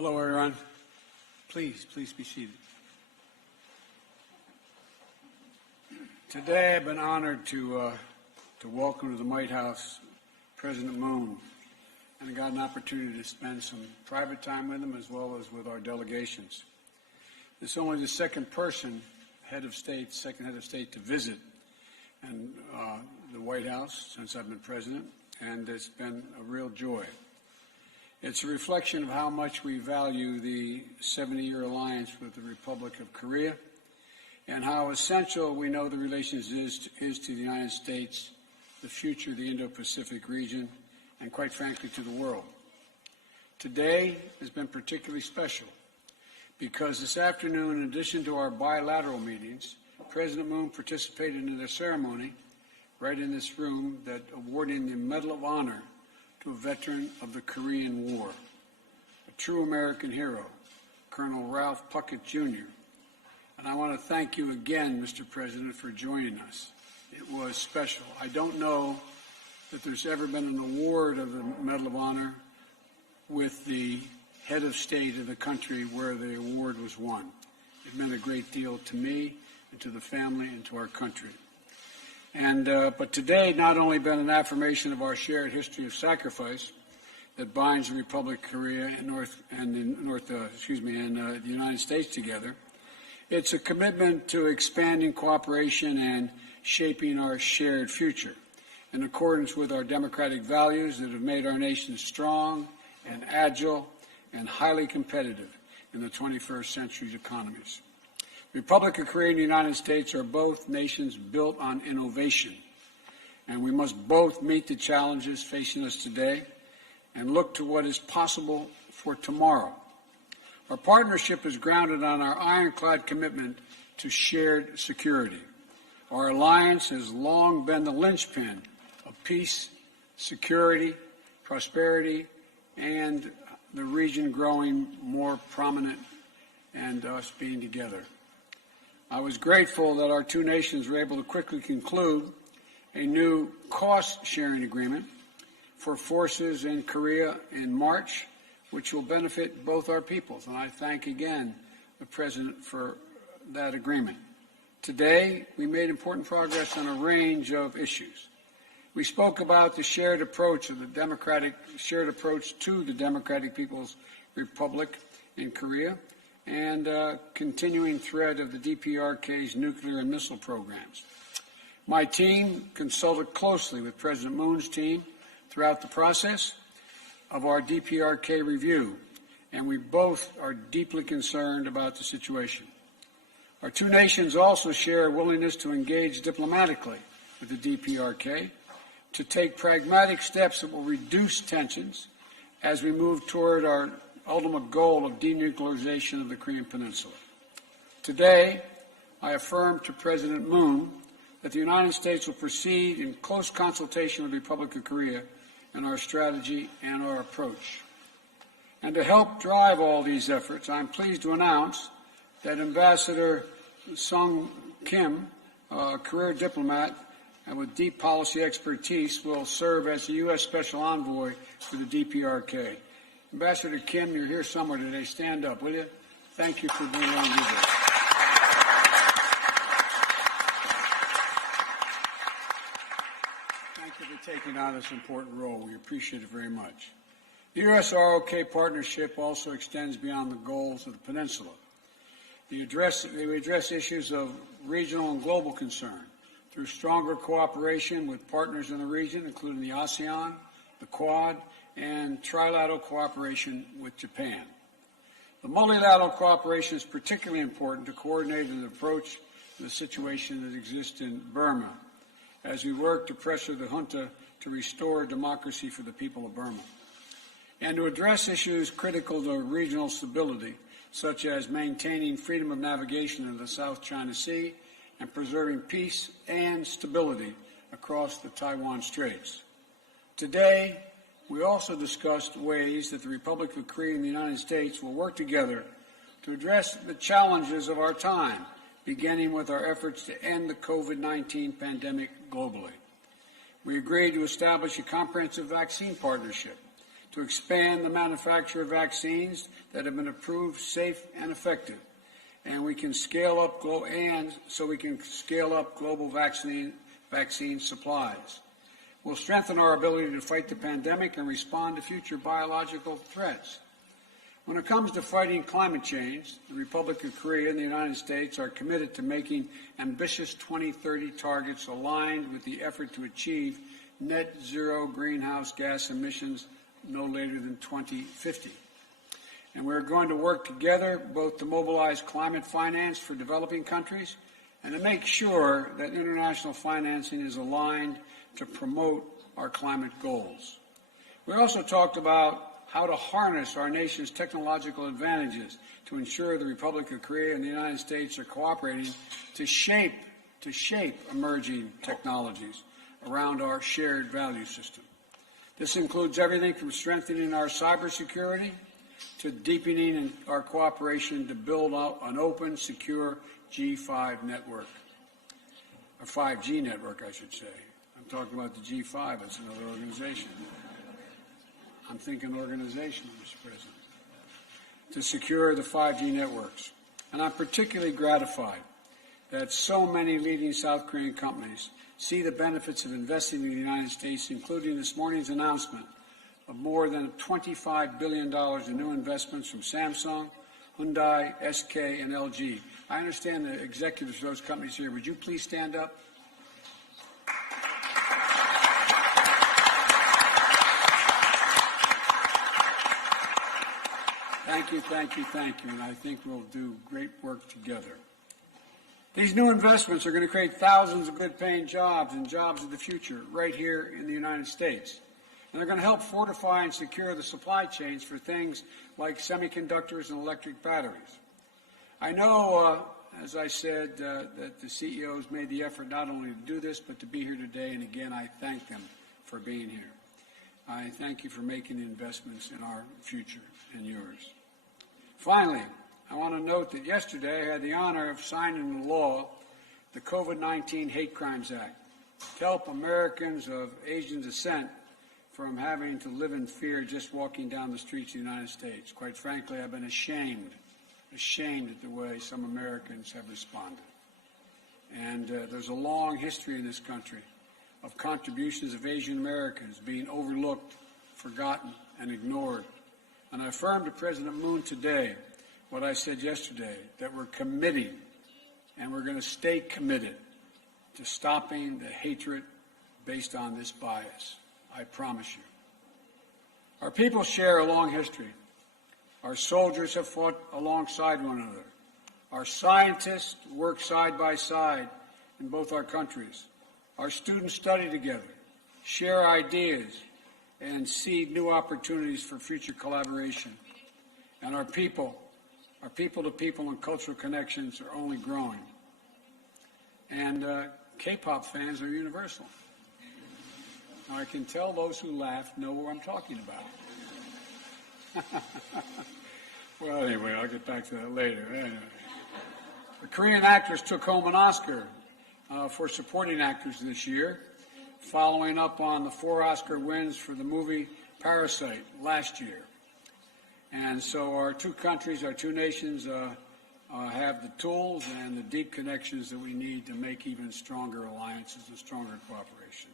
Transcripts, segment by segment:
Hello, everyone. Please be seated. Today, I've been honored to welcome to the White House President Moon, and I got an opportunity to spend some private time with him as well as with our delegations. This is only the second head of state to visit and the White House since I've been president, and it's been a real joy. It's a reflection of how much we value the 70-year alliance with the Republic of Korea and how essential we know the relations is to the United States, the future of the Indo-Pacific region, and quite frankly to the world. Today has been particularly special because this afternoon, in addition to our bilateral meetings, President Moon participated in a ceremony right in this room that awarding the Medal of Honor to a veteran of the Korean War, a true American hero, Colonel Ralph Puckett, Jr. And I want to thank you again, Mr. President, for joining us. It was special. I don't know that there's ever been an award of the Medal of Honor with the head of state of the country where the award was won. It meant a great deal to me and to the family and to our country. But today not only been an affirmation of our shared history of sacrifice that binds the Republic of Korea and the United States together, it's a commitment to expanding cooperation and shaping our shared future in accordance with our democratic values that have made our nation strong and agile and highly competitive in the 21st century's economies. The Republic of Korea and the United States are both nations built on innovation, and we must both meet the challenges facing us today and look to what is possible for tomorrow. Our partnership is grounded on our ironclad commitment to shared security. Our alliance has long been the linchpin of peace, security, prosperity, and the region growing more prominent and us being together. I was grateful that our two nations were able to quickly conclude a new cost-sharing agreement for forces in Korea in March, which will benefit both our peoples. And I thank again the President for that agreement. Today, we made important progress on a range of issues. We spoke about the shared approach to the Democratic People's Republic in Korea and continuing threat of the DPRK's nuclear and missile programs. My team consulted closely with President Moon's team throughout the process of our DPRK review, and we both are deeply concerned about the situation. Our two nations also share a willingness to engage diplomatically with the DPRK to take pragmatic steps that will reduce tensions as we move toward our ultimate goal of denuclearization of the Korean Peninsula. Today, I affirm to President Moon that the United States will proceed in close consultation with the Republic of Korea in our strategy and our approach. And to help drive all these efforts, I'm pleased to announce that Ambassador Sung Kim, a career diplomat and with deep policy expertise, will serve as the U.S. Special Envoy for the DPRK. Ambassador Kim, you're here somewhere today. Stand up, will you? Thank you for being on with us. Thank you for taking on this important role. We appreciate it very much. The U.S.-ROK partnership also extends beyond the goals of the peninsula. We address issues of regional and global concern through stronger cooperation with partners in the region, including the ASEAN, the Quad, and trilateral cooperation with Japan. The multilateral cooperation is particularly important to coordinate an approach to the situation that exists in Burma as we work to pressure the junta to restore democracy for the people of Burma, and to address issues critical to regional stability, such as maintaining freedom of navigation in the South China Sea and preserving peace and stability across the Taiwan Straits. Today, we also discussed ways that the Republic of Korea and the United States will work together to address the challenges of our time, beginning with our efforts to end the COVID-19 pandemic globally. We agreed to establish a comprehensive vaccine partnership to expand the manufacture of vaccines that have been approved safe and effective, and we can scale up global vaccine supplies. We'll strengthen our ability to fight the pandemic and respond to future biological threats. When it comes to fighting climate change, the Republic of Korea and the United States are committed to making ambitious 2030 targets aligned with the effort to achieve net zero greenhouse gas emissions no later than 2050. And we're going to work together both to mobilize climate finance for developing countries and to make sure that international financing is aligned to promote our climate goals. We also talked about how to harness our nation's technological advantages to ensure the Republic of Korea and the United States are cooperating to shape emerging technologies around our shared value system. This includes everything from strengthening our cybersecurity to deepening our cooperation to build out an open, secure G5 network, or 5G network, I should say. I'm talking about the G5, it's another organization. I'm thinking organizational, Mr. President, to secure the 5G networks. And I'm particularly gratified that so many leading South Korean companies see the benefits of investing in the United States, including this morning's announcement of more than $25 billion in new investments from Samsung, Hyundai, SK, and LG. I understand the executives of those companies here. Would you please stand up? Thank you, and I think we'll do great work together. These new investments are going to create thousands of good-paying jobs and jobs of the future right here in the United States. And they're going to help fortify and secure the supply chains for things like semiconductors and electric batteries. I know, as I said, that the CEOs made the effort not only to do this, but to be here today, and again, I thank them for being here. I thank you for making the investments in our future and yours. Finally, I want to note that yesterday I had the honor of signing into law the COVID-19 Hate Crimes Act to help Americans of Asian descent from having to live in fear just walking down the streets of the United States. Quite frankly, I've been ashamed at the way some Americans have responded. And there's a long history in this country of contributions of Asian Americans being overlooked, forgotten, and ignored. And I affirmed to President Moon today what I said yesterday, that we're committing and we're going to stay committed to stopping the hatred based on this bias. I promise you. Our people share a long history. Our soldiers have fought alongside one another. Our scientists work side by side in both our countries. Our students study together, share ideas, and seed new opportunities for future collaboration. And our people-to-people and cultural connections are only growing. And K-pop fans are universal. Now, I can tell those who laugh know what I'm talking about. Well, anyway, I'll get back to that later. Anyway. The Korean actors took home an Oscar for supporting actors this year, following up on the 4 Oscar wins for the movie Parasite last year. And so our two countries, our two nations have the tools and the deep connections that we need to make even stronger alliances and stronger cooperation.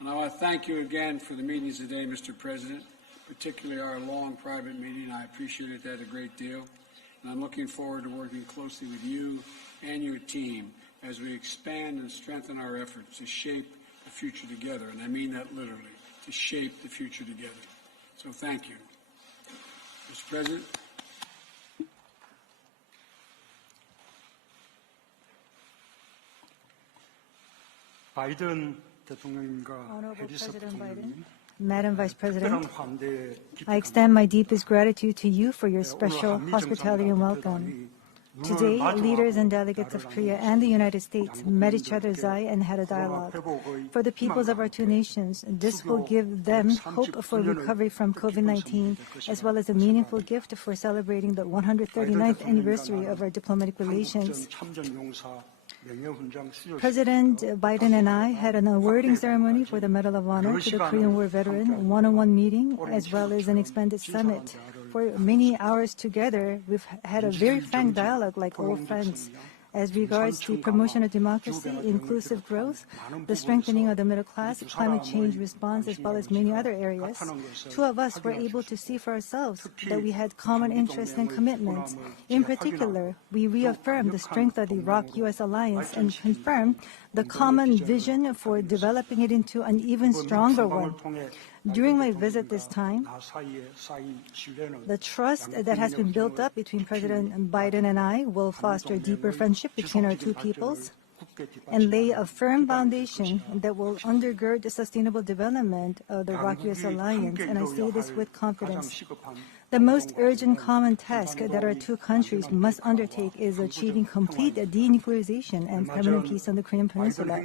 And I want to thank you again for the meetings today, Mr. President, particularly our long private meeting. I appreciated that a great deal. And I'm looking forward to working closely with you and your team as we expand and strengthen our efforts to shape the future together. And I mean that literally, to shape the future together. So thank you. Mr. President. 바이든 대통령님과 해리스 부통령님, Madam Vice President, I extend my deepest gratitude to you for your special hospitality and welcome. Today, leaders and delegates of Korea and the United States met each other's eye and had a dialogue. For the peoples of our two nations, this will give them hope for recovery from COVID-19, as well as a meaningful gift for celebrating the 139th anniversary of our diplomatic relations. President Biden and I had an awarding ceremony for the Medal of Honor to the Korean War veteran, one-on-one meeting, as well as an expanded summit. For many hours together, we've had a very frank dialogue like old friends. As regards the promotion of democracy, inclusive growth, the strengthening of the middle class, climate change response, as well as many other areas, two of us were able to see for ourselves that we had common interests and commitments. In particular, we reaffirmed the strength of the ROK-US alliance and confirmed the common vision for developing it into an even stronger one. During my visit this time, the trust that has been built up between President Biden and I will foster deeper friendship between our two peoples and lay a firm foundation that will undergird the sustainable development of the ROK-US alliance, and I say this with confidence. The most urgent common task that our two countries must undertake is achieving complete denuclearization and permanent peace on the Korean Peninsula.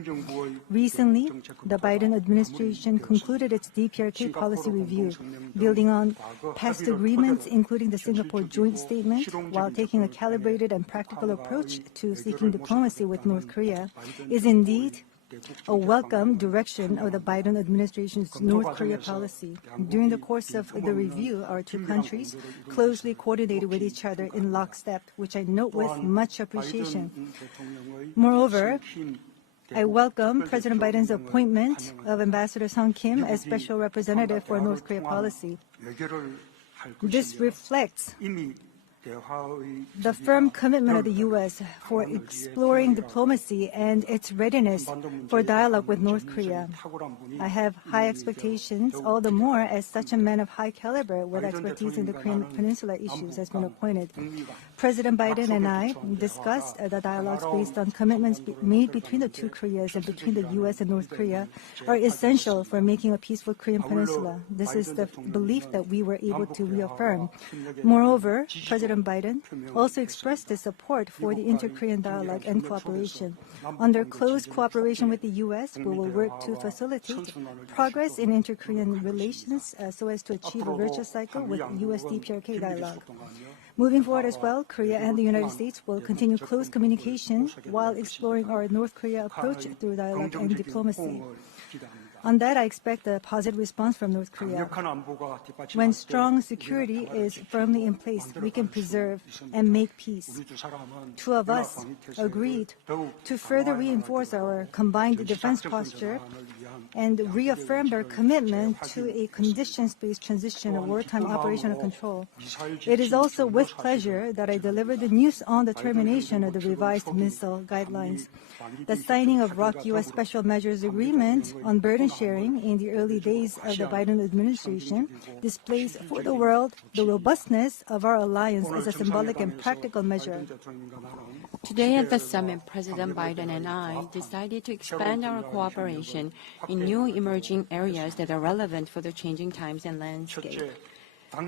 Recently, the Biden administration concluded its DPRK policy review, building on past agreements, including the Singapore Joint Statement, while taking a calibrated and practical approach to seeking diplomacy with North Korea, is indeed a welcome direction of the Biden administration's North Korea policy. During the course of the review, our two countries closely coordinated with each other in lockstep, which I note with much appreciation. Moreover, I welcome President Biden's appointment of Ambassador Sung Kim as Special Representative for North Korea policy. This reflects the firm commitment of the U.S. for exploring diplomacy and its readiness for dialogue with North Korea. I have high expectations, all the more as such a man of high caliber with expertise in the Korean Peninsula issues has been appointed. President Biden and I discussed the dialogues based on commitments made between the two Koreas and between the U.S. and North Korea are essential for making a peaceful Korean Peninsula. This is the belief that we were able to reaffirm. Moreover, President Biden also expressed his support for the inter-Korean dialogue and cooperation. Under close cooperation with the U.S., we will work to facilitate progress in inter-Korean relations so as to achieve a virtuous cycle with U.S. DPRK dialogue. Moving forward as well, Korea and the United States will continue close communication while exploring our North Korea approach through dialogue and diplomacy. On that, I expect a positive response from North Korea. When strong security is firmly in place, we can preserve and make peace. Two of us agreed to further reinforce our combined defense posture and reaffirmed our commitment to a conditions-based transition of wartime operational control. It is also with pleasure that I delivered the news on the termination of the revised missile guidelines. The signing of ROK-US Special Measures Agreement on burden sharing in the early days of the Biden administration displays for the world the robustness of our alliance as a symbolic and practical measure. Today at the summit, President Biden and I decided to expand our cooperation in new emerging areas that are relevant for the changing times and landscape.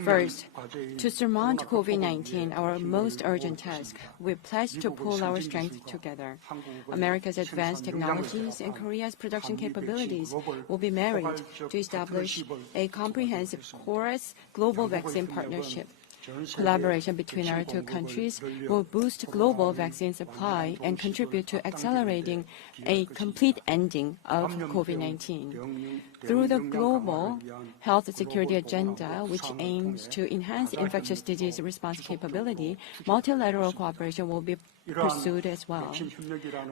First, to surmount COVID-19, our most urgent task, we pledge to pool our strength together. America's advanced technologies and Korea's production capabilities will be married to establish a comprehensive porous global vaccine partnership. Collaboration between our two countries will boost global vaccine supply and contribute to accelerating a complete ending of COVID-19. Through the global health security agenda, which aims to enhance infectious disease response capability, multilateral cooperation will be pursued as well.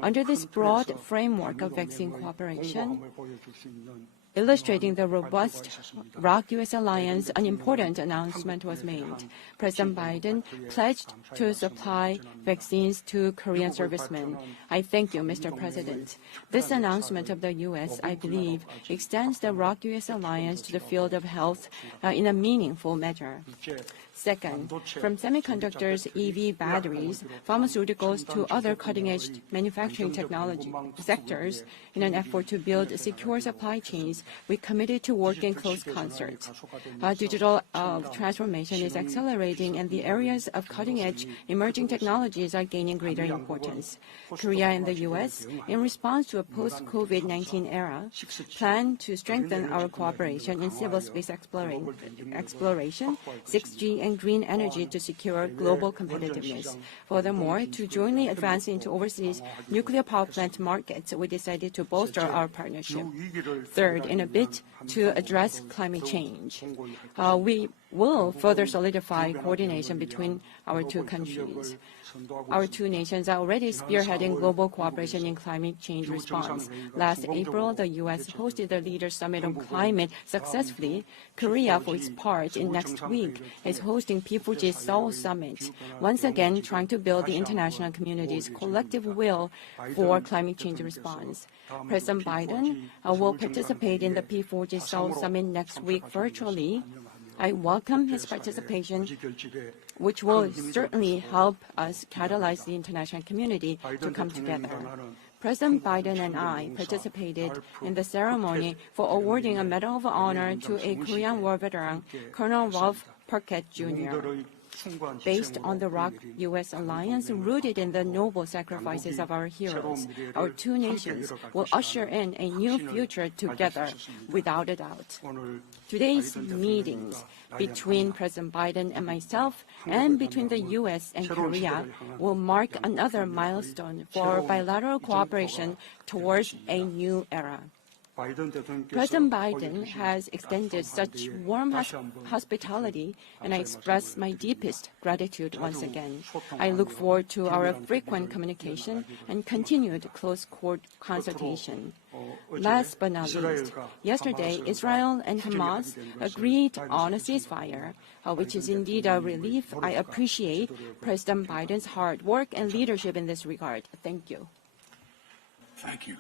Under this broad framework of vaccine cooperation, illustrating the robust ROK-US alliance, an important announcement was made. President Biden pledged to supply vaccines to Korean servicemen. I thank you, Mr. President. This announcement of the U.S., I believe, extends the ROK-US alliance to the field of health in a meaningful measure. Second, from semiconductors, EV batteries, pharmaceuticals to other cutting-edge manufacturing technology sectors, in an effort to build secure supply chains, we committed to work in close concert. Digital transformation is accelerating, and the areas of cutting-edge emerging technologies are gaining greater importance. Korea and the U.S., in response to a post-COVID-19 era, plan to strengthen our cooperation in civil space exploration, 6G, and green energy to secure global competitiveness. Furthermore, to jointly advance into overseas nuclear power plant markets, we decided to bolster our partnership. Third, in a bid to address climate change, we will further solidify coordination between our two countries. Our two nations are already spearheading global cooperation in climate change response. Last April, the U.S. hosted the Leaders' Summit on Climate successfully. Korea, for its part, in next week, is hosting P4G Seoul Summit, once again trying to build the international community's collective will for climate change response. President Biden will participate in the P4G Seoul Summit next week virtually. I welcome his participation, which will certainly help us catalyze the international community to come together. President Biden and I participated in the ceremony for awarding a Medal of Honor to a Korean War veteran, Colonel Ralph Perkett Jr. Based on the ROK-U.S. alliance rooted in the noble sacrifices of our heroes, our two nations will usher in a new future together, without a doubt. Today's meetings between President Biden and myself and between the U.S. and Korea will mark another milestone for bilateral cooperation towards a new era. President Biden has extended such warm hospitality, and I express my deepest gratitude once again. I look forward to our frequent communication and continued close consultation. Last but not least, yesterday, Israel and Hamas agreed on a ceasefire, which is indeed a relief. I appreciate President Biden's hard work and leadership in this regard. Thank you. Thank you.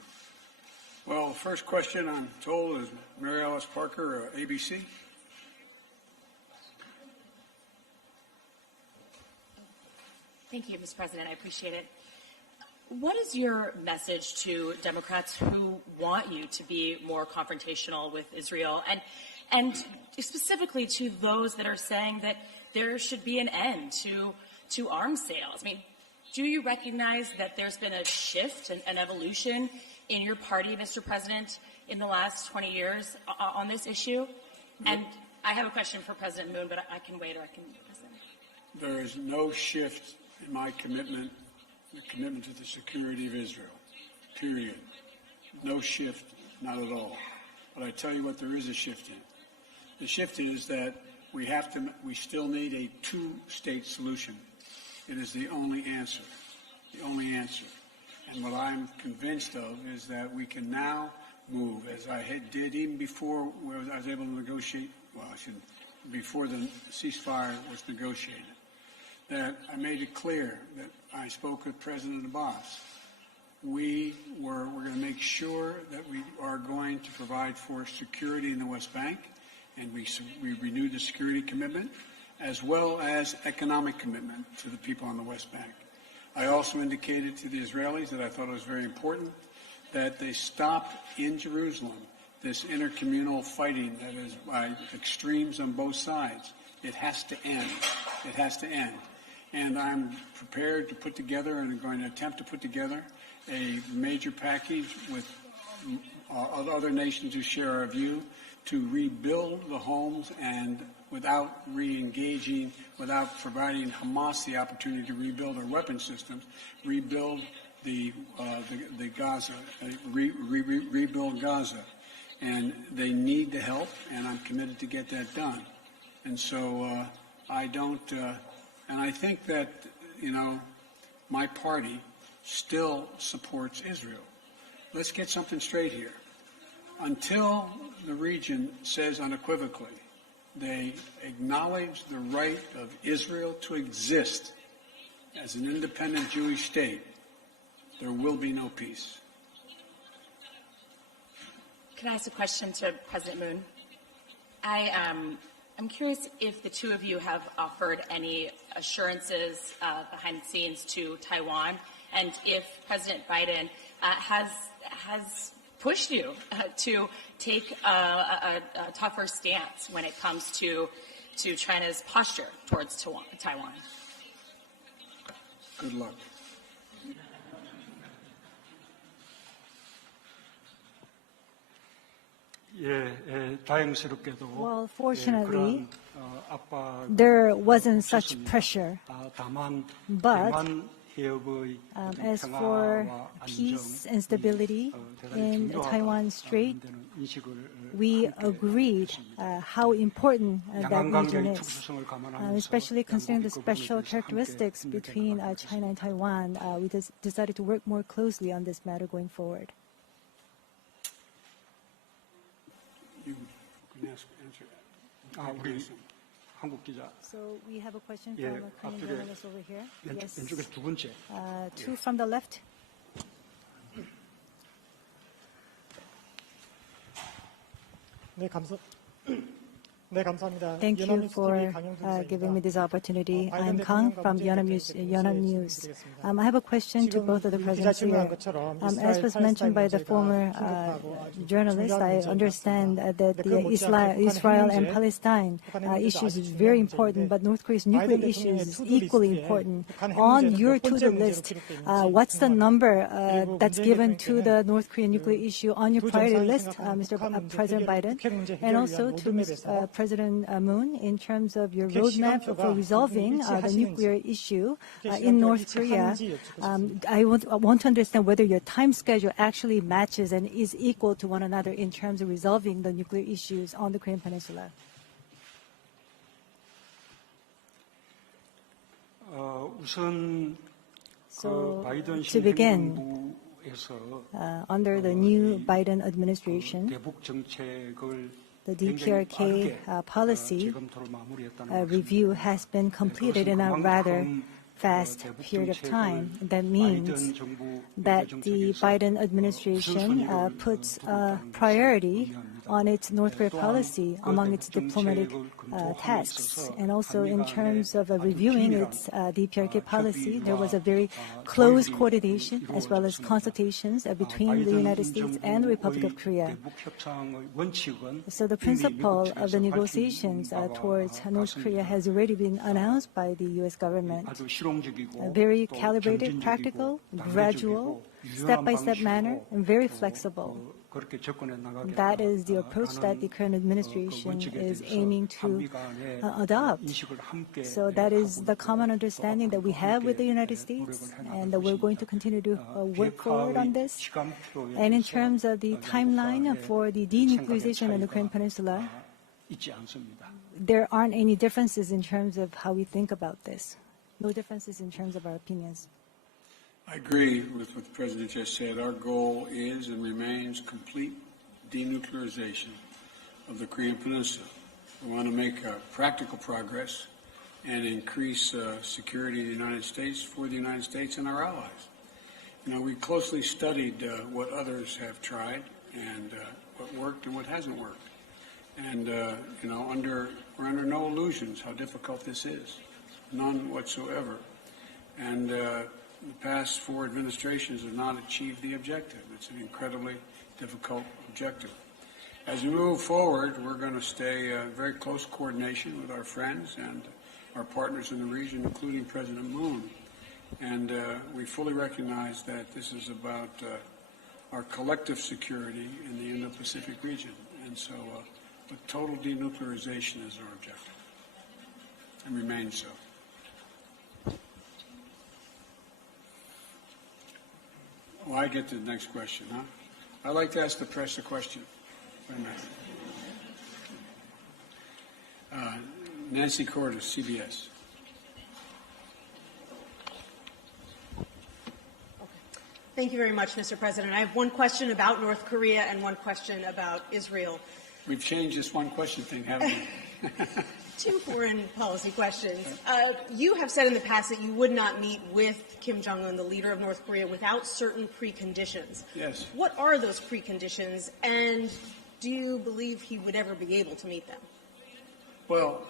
Well, the first question, I'm told, is Mary Alice Parker, ABC. Thank you, Mr. President. I appreciate it. What is your message to Democrats who want you to be more confrontational with Israel, and specifically to those that are saying that there should be an end to arms sales? I mean, do you recognize that there's been a shift, an evolution in your party, Mr. President, in the last 20 years on this issue? And I have a question for President Moon, but I can wait, or I can. There is no shift in my commitment, the commitment to the security of Israel, period. No shift, not at all. But I tell you what there is a shift in. The shift is that we still need a two-state solution. It is the only answer, And what I'm convinced of is that we can now move, as I did even before I was able to negotiate, before the ceasefire was negotiated, that I made it clear that I spoke with President Abbas. We're going to make sure that we are going to provide for security in the West Bank, and we renewed the security commitment, as well as economic commitment to the people on the West Bank. I also indicated to the Israelis that I thought it was very important that they stop in Jerusalem this intercommunal fighting that is by extremes on both sides. It has to end. It has to end. And I'm prepared to put together, and I'm going to attempt to put together, a major package with other nations who share our view to rebuild the homes, and without re-engaging, without providing Hamas the opportunity to rebuild their weapon systems, rebuild the Gaza, rebuild Gaza. And they need the help, and I'm committed to get that done. And so and I think that, my party still supports Israel. Let's get something straight here. Until the region says unequivocally they acknowledge the right of Israel to exist as an independent Jewish state, there will be no peace. Can I ask a question to President Moon? I'm curious if the two of you have offered any assurances behind the scenes to Taiwan, and if President Biden has pushed you to take a tougher stance when it comes to China's posture towards Taiwan. Good luck. 다행스럽게도 Well, fortunately, 그런 압박 there wasn't such pressure. 다만 But 대만 해협의 as for 평화와 peace 안정이 and stability in 대단히 Taiwan 중요하다는 Strait, 인식을 we 함께 agreed how important that region 양안관계의 is, 특수성을 감안하면서 especially considering the 양국이 그 부분에 special 대해서 characteristics 함께 between 협력해 China and Taiwan. We decided to work more closely on this matter going forward. You can answer that. 우리 한국 기자 So we have a question 예, from a Korean 앞쪽에 journalist over here. Yes. 왼쪽에 두 번째. Two from the left. 네, 감사합니다. Thank you for giving me this opportunity. I'm Kang from Yeonam News. I have a question to both of the presidents here. As was mentioned by the former journalist, I understand that the Israel and Palestine issues is very important, but North Korea's nuclear issues is equally important. On your to-do list, what's the number that's given to the North Korean nuclear issue on your priority list, Mr. President Biden, and also to President Moon, in terms of your roadmap for resolving the nuclear issue in North Korea? I want to understand whether your time schedule actually matches and is equal to one another in terms of resolving the nuclear issues on the Korean Peninsula. 우선 So, 바이든 to begin, 신행정부에서 under the new Biden administration, 대북 정책을 the DPRK policy review has been completed in a rather fast period of time. That means that the Biden administration puts a priority on its North Korea policy among its diplomatic tasks. And also in terms of reviewing its DPRK policy, there was a very close coordination as well as consultations between the United States and the Republic of Korea. So the principle of the negotiations towards North Korea has already been announced by the U.S. government. A very calibrated, practical, gradual, step-by-step manner, and very flexible. That is the approach that the current administration is aiming to adopt. So that is the common understanding that we have with the United States, and that we're going to continue to work forward on this. And in terms of the timeline for the denuclearization of the Korean Peninsula, there aren't any differences in terms of how we think about this. No differences in terms of our opinions. I agree with what the President just said. Our goal is and remains complete denuclearization of the Korean Peninsula. We want to make practical progress and increase security in the United States for the United States and our allies. You know, we closely studied what others have tried and what worked and what hasn't worked. And, you know, we're under no illusions how difficult this is, none whatsoever. And the past four administrations have not achieved the objective. It's an incredibly difficult objective. As we move forward, we're going to stay in very close coordination with our friends and our partners in the region, including President Moon. And we fully recognize that this is about our collective security in the Indo-Pacific region. And so but total denuclearization is our objective and remains so. Well, I get to the next question, huh? I'd like to ask the press a question. Wait a minute. Nancy Cordes, CBS. Thank you very much, Mr. President. I have one question about North Korea and one question about Israel. We've changed this one question thing, haven't we? Two foreign policy questions. You have said in the past that you would not meet with Kim Jong-un, the leader of North Korea, without certain preconditions. Yes. What are those preconditions, and do you believe he would ever be able to meet them? Well,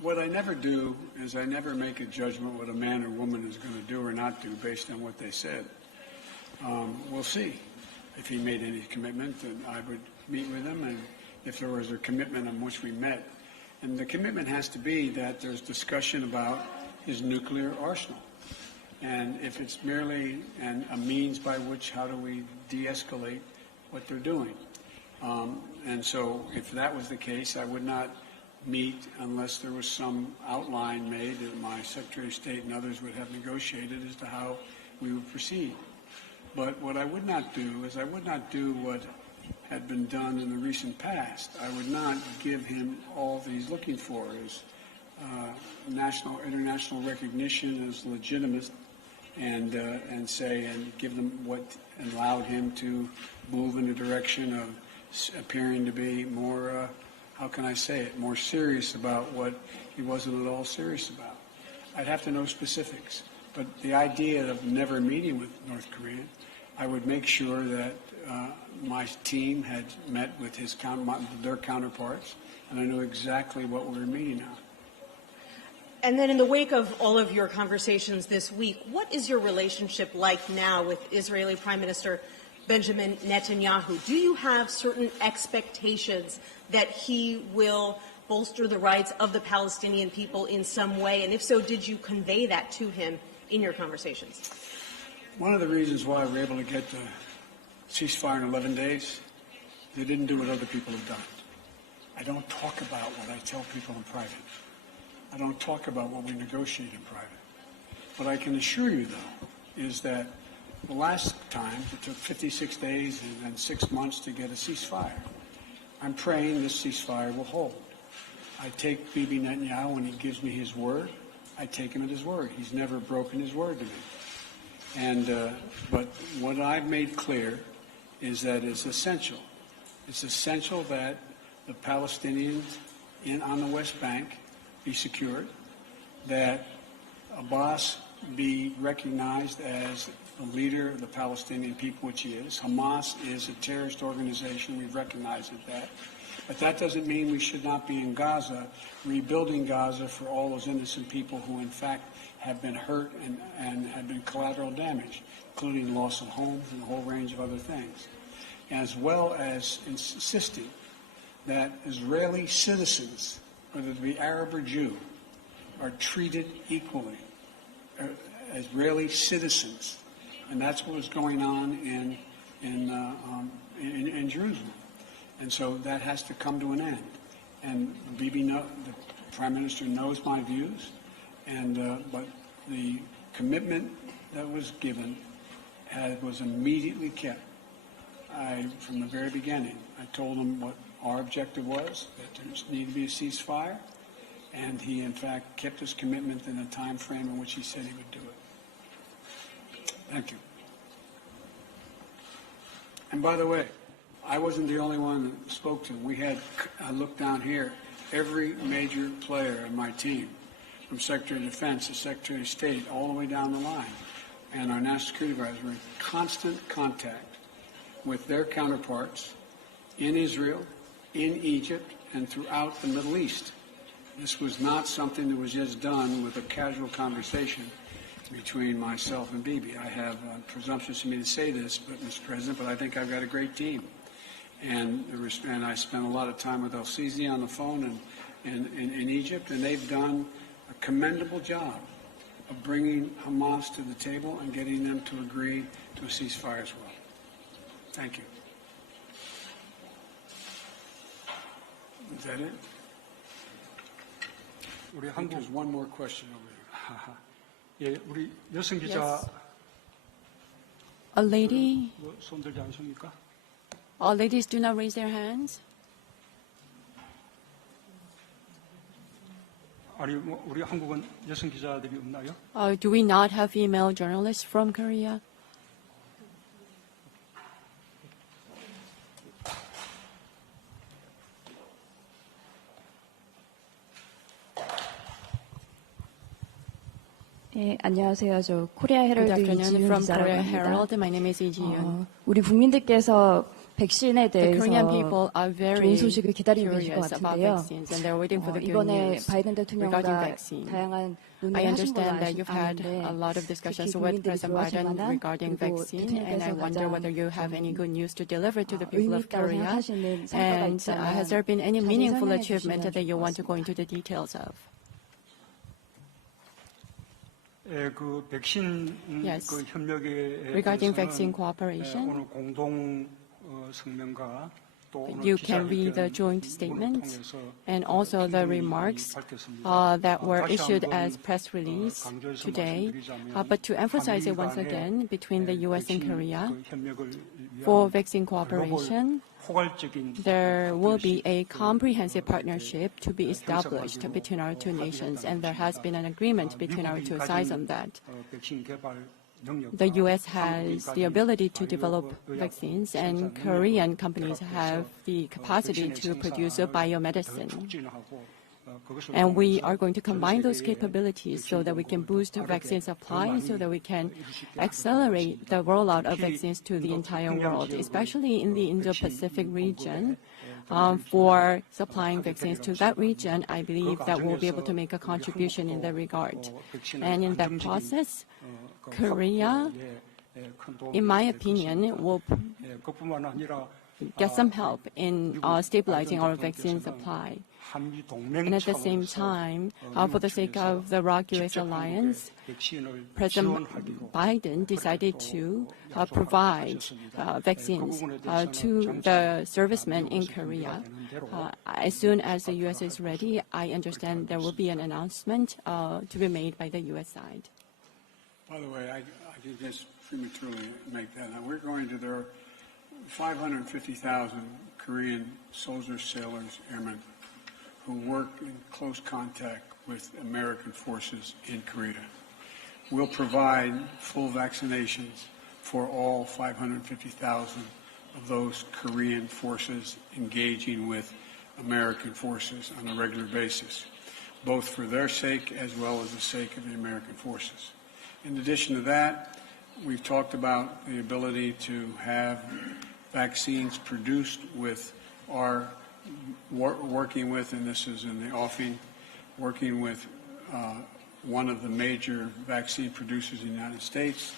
what I never do is I never make a judgment what a man or woman is going to do or not do based on what they said. We'll see. If he made any commitment, then I would meet with him, and if there was a commitment on which we met. And the commitment has to be that there's discussion about his nuclear arsenal. And if it's merely a means by which, how do we de-escalate what they're doing? And so if that was the case, I would not meet unless there was some outline made that my Secretary of State and others would have negotiated as to how we would proceed. But what I would not do is I would not do what had been done in the recent past. I would not give him all that he's looking for, is national, international recognition as legitimate, and give them what allowed him to move in the direction of appearing to be more, how can I say it, more serious about what he wasn't at all serious about. I'd have to know specifics. But the idea of never meeting with North Korea, I would make sure that my team had met with their counterparts, and I knew exactly what we were meeting on. And then in the wake of all of your conversations this week, what is your relationship like now with Israeli Prime Minister Benjamin Netanyahu? Do you have certain expectations that he will bolster the rights of the Palestinian people in some way? And if so, did you convey that to him in your conversations? One of the reasons why we're able to get the ceasefire in 11 days, they didn't do what other people have done. I don't talk about what I tell people in private. I don't talk about what we negotiate in private. What I can assure you, though, is that the last time it took 56 days and then 6 months to get a ceasefire. I'm praying this ceasefire will hold. I take Bibi Netanyahu when he gives me his word. I take him at his word. He's never broken his word to me. But what I've made clear is that it's essential. It's essential that the Palestinians on the West Bank be secured, that Abbas be recognized as the leader of the Palestinian people, which he is. Hamas is a terrorist organization. We've recognized that. But that doesn't mean we should not be in Gaza, rebuilding Gaza for all those innocent people who, in fact, have been hurt and have been collateral damage, including loss of homes and a whole range of other things, as well as insisting that Israeli citizens, whether it be Arab or Jew, are treated equally. Israeli citizens, and that's what was going on in Jerusalem, and so that has to come to an end. And Bibi, the Prime Minister, knows my views, but the commitment that was given was immediately kept. From the very beginning, I told him what our objective was, that there needed to be a ceasefire, and he, in fact, kept his commitment in a time frame in which he said he would do it. Thank you. And by the way, I wasn't the only one that spoke to him. I looked down here, every major player in my team, from Secretary of Defense to Secretary of State, all the way down the line, and our National Security Advisor were in constant contact with their counterparts in Israel, in Egypt, and throughout the Middle East. This was not something that was just done with a casual conversation between myself and Bibi. I have presumptuous of me to say this, Mr. President, but I think I've got a great team. And I spent a lot of time with El-Sisi on the phone in Egypt, and they've done a commendable job of bringing Hamas to the table and getting them to agree to a ceasefire as well. Thank you. Is that it? I think there's one more question over here. 예, 우리 여성 기자 A lady. 손 들지 않습니까? All ladies do not raise their hands. 아니, 우리 한국은 여성 기자들이 없나요? Do we not have female journalists from Korea? 네, 안녕하세요. 저 코리아 Good 헤럴드 afternoon 이지윤 from 기자라고 Korea 합니다. Herald. My name is Lee Ji-yoon. 우리 국민들께서 백신에 The Korean 대해서 people are very 좋은 소식을 기다리고 계실 것 curious about 같은데요. vaccines, and they're waiting for the good 이번에 news 바이든 regarding 대통령과 vaccine. 다양한 I 논의를 하신 걸로 understand that you've had 아는데 a lot of discussions 특히 with 국민들이 President 좋아하실 Biden 만한 regarding 그리고 vaccine, and I 대통령께서 wonder 가장 whether you have any good news to deliver to the 의미 people of 있다고 Korea. 생각하시는 성과가 And 있다면 has there been any 자세히 meaningful 설명해 achievement 주시면 that you 좋을 것 want to go 같습니다. into the details of? 예, 그 백신 Yes. 그 협력에 Regarding 대해서는 vaccine cooperation, 오늘 공동 성명과 You can read the joint statement and also the remarks that were issued as press release today. But to emphasize it once again, between the U.S. and Korea, for vaccine cooperation, there will be a comprehensive partnership to be established between our two nations, and there has been an agreement between our two sides on that. The U.S. has the ability to develop vaccines, and Korean companies have the capacity to produce a biomedicine. And we are going to combine those capabilities so that we can boost vaccine supply, so that we can accelerate the rollout of vaccines to the entire world, especially in the Indo-Pacific region. For supplying vaccines to that region, I believe that we'll be able to make a contribution in that regard. And in that process, Korea, in my opinion, will get some help in stabilizing our vaccine supply. And at the same time, for the sake of the ROK-US alliance, President Biden decided to provide vaccines to the servicemen in Korea. As soon as the U.S. is ready, I understand there will be an announcement to be made by the U.S. side. By the way, I can just prematurely make that. Now, there are 550,000 Korean soldiers, sailors, airmen who work in close contact with American forces in Korea. We'll provide full vaccinations for all 550,000 of those Korean forces engaging with American forces on a regular basis, both for their sake as well as the sake of the American forces. In addition to that, we've talked about the ability to have vaccines produced with our working with, and this is in the offing, working with one of the major vaccine producers in the United States,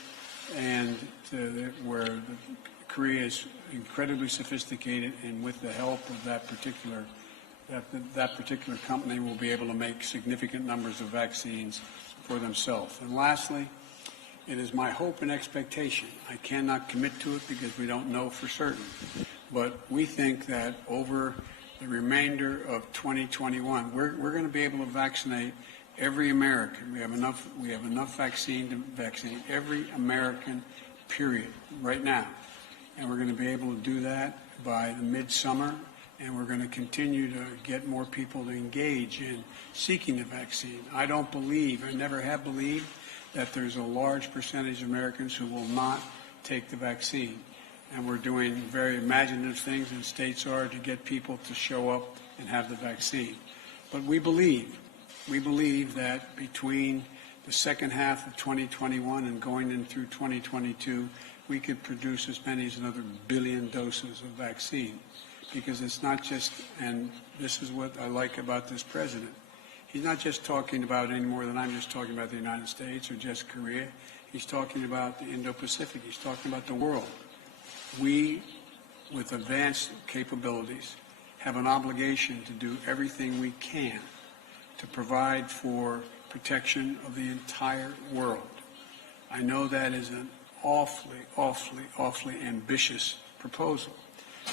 and where Korea is incredibly sophisticated, and with the help of that particular company will be able to make significant numbers of vaccines for themselves. And lastly, it is my hope and expectation, I cannot commit to it because we don't know for certain, but we think that over the remainder of 2021, we're going to be able to vaccinate every American. We have enough vaccine to vaccinate every American, period, right now. And we're going to be able to do that by the midsummer, and we're going to continue to get more people to engage in seeking the vaccine. I don't believe, I never have believed, that there's a large percentage of Americans who will not take the vaccine. And we're doing very imaginative things, and states are, to get people to show up and have the vaccine. But we believe that between the second half of 2021 and going in through 2022, we could produce as many as another 1 billion doses of vaccine. Because it's not just, and this is what I like about this president, he's not just talking about any more than I'm just talking about the United States or just Korea. He's talking about the Indo-Pacific. He's talking about the world. We, with advanced capabilities, have an obligation to do everything we can to provide for protection of the entire world. I know that is an awfully ambitious proposal,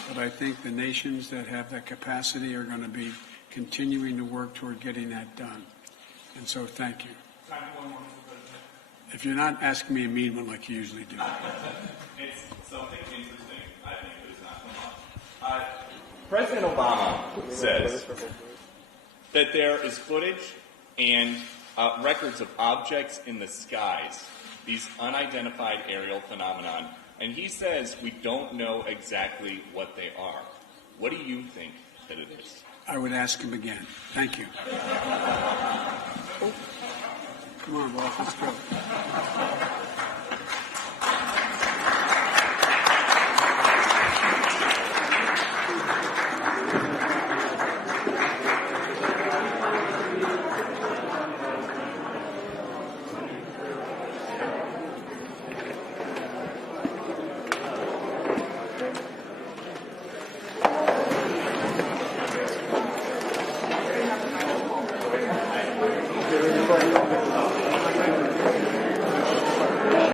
but I think the nations that have that capacity are going to be continuing to work toward getting that done. And so thank you. If you're not asking me a mean one like you usually do. It's something interesting, I think, that has not come up. President Obama says that there is footage and records of objects in the skies, these unidentified aerial phenomenon, and he says we don't know exactly what they are. What do you think that it is? I would ask him again. Thank you. Come on, boss, let's go.